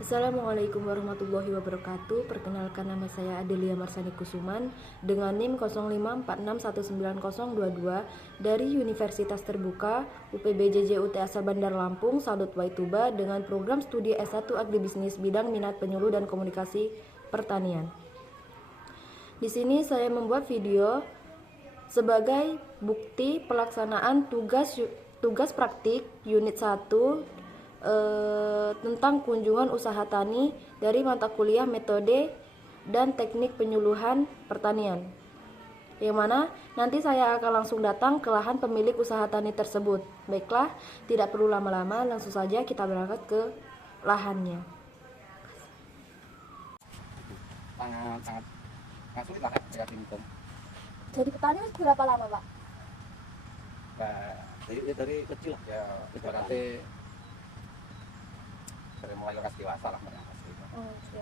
Assalamualaikum warahmatullahi wabarakatuh. Perkenalkan, nama saya Adelia Marsani Kusuman dengan NIM 0546190022 dari Universitas Terbuka UPBJJ UTASA Bandar Lampung, Salut Waituba dengan program studi S1 Agribisnis bidang minat penyuluh dan komunikasi pertanian. Di sini saya membuat video sebagai bukti pelaksanaan tugas praktik unit 1 tentang kunjungan usaha tani dari mata kuliah metode dan teknik penyuluhan pertanian, yang mana nanti saya akan langsung datang ke lahan pemilik usaha tani tersebut. Baiklah, tidak perlu lama-lama, langsung saja kita berangkat ke lahannya. Sangat sulit lah ya income. Jadi petani berapa lama, Pak? Dari kecil lah ya, ibaratnya dari mulai lekas dewasa lah mereka.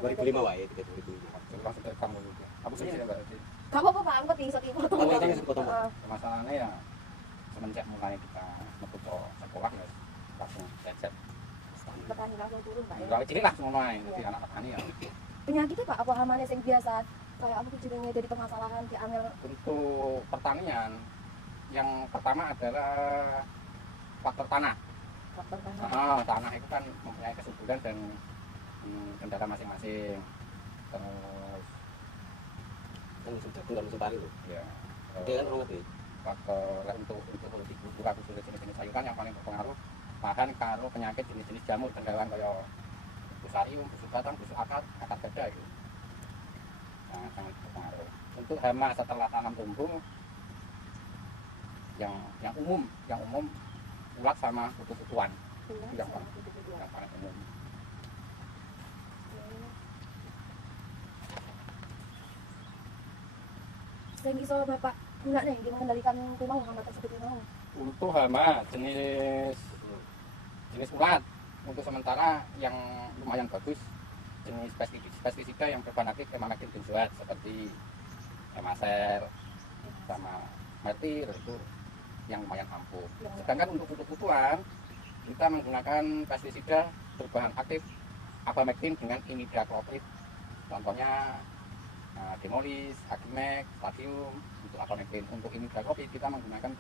2005 wae, 2005. Langsung dari kamu juga. Aku sih berarti. Gak apa-apa, Pak, aku tinggal di foto. Masalahnya ya semenjak mulai kita masuk ke sekolah ya langsung belajar Petani langsung turun, Pak, ya? dari cilik lah semua main, jadi anak petani ya. Penyakitnya, Pak, apa hamanya yang biasa? Kayak aku jenenge dari permasalahan di angel. Untuk pertanian yang pertama adalah faktor tanah. Faktor tanah. Tanah itu kan mempunyai kesuburan dan kendala masing-masing. Terus Kan musim jagung dan musim pari loh. ya Dia kan orang ngerti. faktor untuk buka khusus jenis-jenis sayuran yang paling berpengaruh bahan karo penyakit jenis-jenis jamur cendawan kayak fusarium, busuk batang, busuk akar gada itu sangat berpengaruh. Untuk hama setelah tanam tumbuh yang umum ulat sama kutu-kutuan yang paling umum. Saya bisa Bapak guna nih gimana mengendalikan rumah hama tersebut mau. Untuk hama jenis ulat untuk sementara yang lumayan bagus jenis pestisida yang berbahan aktif emanatif benzoat seperti Emaser sama Mertir itu yang lumayan ampuh. Sedangkan untuk kutu-kutuan kita menggunakan pestisida berbahan aktif abamectin dengan imidacloprid. Contohnya Demolis, Agimex, Stadium untuk abamectin. Untuk imidacloprid kita menggunakan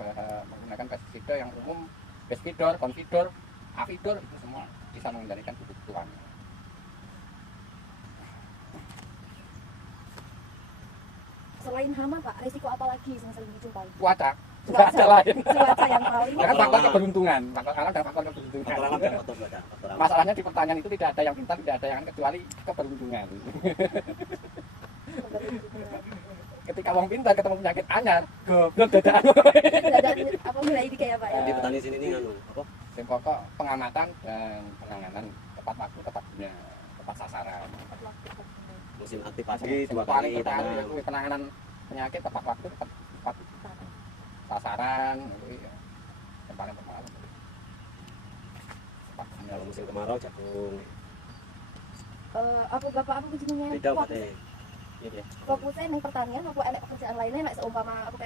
pestisida yang umum, Bespidor, Confidor, Avidor, itu semua bisa mengendalikan kutu-kutuan. Selain hama, Pak, risiko apa lagi yang sering dijumpai? Cuaca lain. Cuaca yang paling. Kan faktor keberuntungan, faktor alam dan faktor keberuntungan. Faktor alam dan faktor cuaca. Faktor alam. Masalahnya di pertanian itu tidak ada yang pintar, tidak ada yang kecuali keberuntungan. Ketika wong pintar ketemu penyakit anyar, goblok dadaan. Ada apa mulai di kayak Pak ya? Di petani sini nih anu apa? Yang pokok pengamatan dan penanganan tepat waktu, tepat guna, tepat sasaran. Musim aktivasi 2 kali tanam. Penanganan penyakit tepat waktu, tepat sasaran, itu ya. Yang paling berpengaruh. Kalau musim kemarau jagung. Apa Bapak apa jenenge? Beda berarti. Iya. Fokusnya ning pertanian apa enek pekerjaan lainnya nek seumpama aku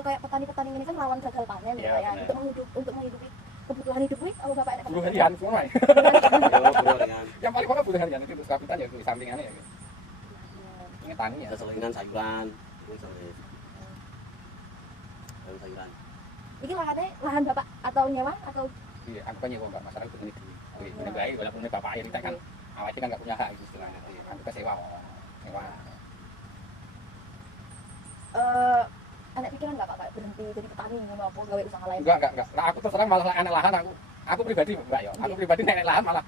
kayak petani-petani ini kan rawan gagal panen Iya, ya. benar. Untuk menghidupi kebutuhan hidup nih, apa Bapak enek Buruh harian semua. Yo kan. Yang paling pokok buruh harian itu sabutan ya di sampingannya ya. Ini tani ya. Seselingan sayuran. Itu soalnya. Sayuran. Iki lahan Bapak atau nyewa atau Iya, aku kan nyewa Mbak, masalah itu ini baik walaupun ini bapak air kita kan awalnya kan nggak punya hak itu istilahnya. Aku ke sewa. anek pikiran nggak Pak berhenti jadi petani ngono apa gawe usaha lain? Enggak. Nah, aku terserah malah enak lahan aku pribadi enggak ya. Aku pribadi enak lahan malah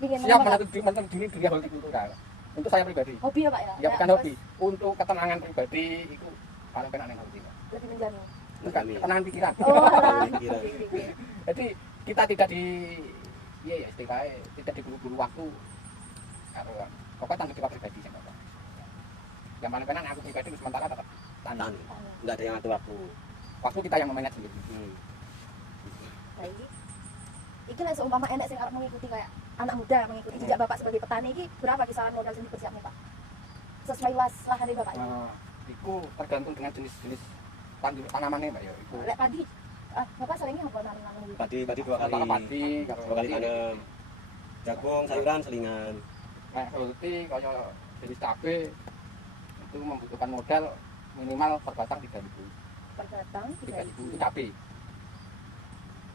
Pingin siap menambah menentu diri dunia hortikultura. Untuk saya pribadi. hobi ya Pak ya? Ya bukan hobi. Untuk ketenangan pribadi itu paling penak ning hobi. Lebih menjamin. Bukan ketenangan pikiran. Oh, alah. Pikiran. Oke. Jadi kita tidak istilahnya tidak diburu-buru waktu. Pokoknya tanggung jawab pribadi sih Bapak. Yang paling penak aku pribadi sementara tetap tani. Enggak ada yang ngatur waktu. Waktu kita yang memanage sendiri. Baik. Iki lek seumpama enek sing arep mengikuti kayak anak muda mengikuti jejak Bapak sebagai petani iki berapa kisaran modal sing dipersiapkan Pak? Sesuai luas lahan Bapak. Itu tergantung dengan jenis-jenis tanamannya Mbak ya. Itu Lek padi Bapak seringnya apa nanam-nanam? Padi 2 kali. antara padi, 2 kali tanam. jagung, sayuran, selingan. Kayak roti, kayak jenis cabe itu membutuhkan modal minimal per batang 3.000. Per batang 3.000 itu cabe.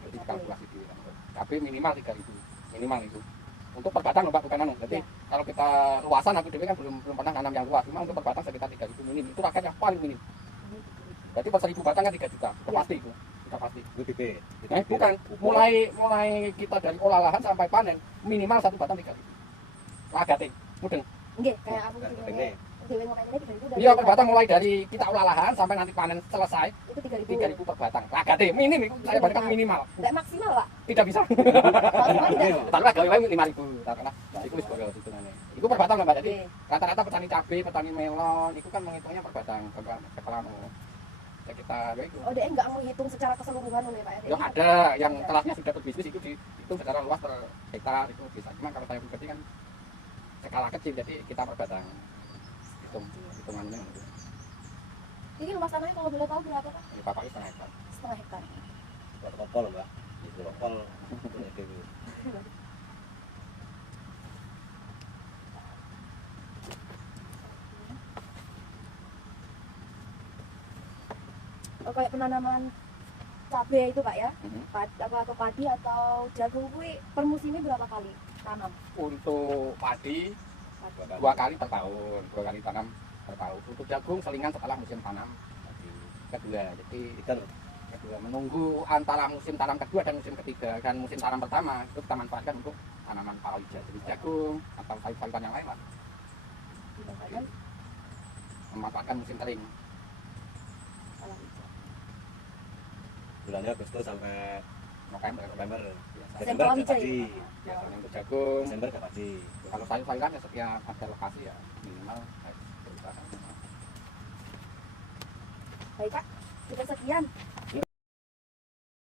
Jadi kalkulasi di cabe minimal 3.000. Minimal itu. Untuk per batang Mbak, bukan anu. Jadi kalau kita luasan aku dewe kan belum pernah nanam yang luas. Cuma untuk per batang sekitar 3.000 minim. Itu rakyat yang paling minim. Berarti per 1.000 batang kan 3 juta. Sudah pasti itu. Sudah pasti. Itu bibit. Bukan. Mulai kita dari olah lahan sampai panen minimal 1 batang 3.000. Lagate. Mudeng. Nggih, kayak aku juga Ini dewe ngomongnya 3.000 dari Iya, per batang mulai dari kita olah lahan sampai nanti panen selesai itu 3.000 per batang. Lagate minim itu saya bandingkan minimal. Enggak maksimal, Pak. Tidak bisa. Maksimal tidak. Tapi gawe wae 5.000. Karena itu wis boyo hitungane. Itu per batang Mbak. Jadi Oke. rata-rata petani cabai, petani melon itu kan menghitungnya per batang, sekarang sekitar ya itu. Oh, dia enggak menghitung secara keseluruhan loh ya, Pak. Ya ada yang kelasnya sudah berbisnis itu dihitung secara luas per hektar itu bisa. Cuma kalau saya pribadi kan skala kecil jadi kita per batang. Hitungannya itu. Ini luas tanahnya kalau boleh tahu berapa, Pak? Ya Bapak itu setengah hektar. Setengah hektar. buat kopol, Mbak. Itu kopol punya dewi. Oh, kayak penanaman cabai itu, Pak ya? Mhm. Atau padi atau jagung kuwi per musimnya berapa kali tanam? Untuk padi 2 kali per tahun, 2 kali tanam per tahun. Untuk jagung selingan setelah musim tanam kedua. Jadi Ikan kedua menunggu antara musim tanam kedua dan musim ketiga, dan musim tanam pertama itu kita manfaatkan untuk tanaman palawija jenis jagung atau sayur-sayuran yang lain lah. Dimanfaatkan Memanfaatkan musim kering. palawija. bulannya Agustus sampai November. November. Biasa. Desember ke palawija padi. Biasanya untuk jagung. Desember ke padi. Kalau sayur-sayuran ya setiap ada lokasi ya minimal Baik, Pak. Cukup sekian.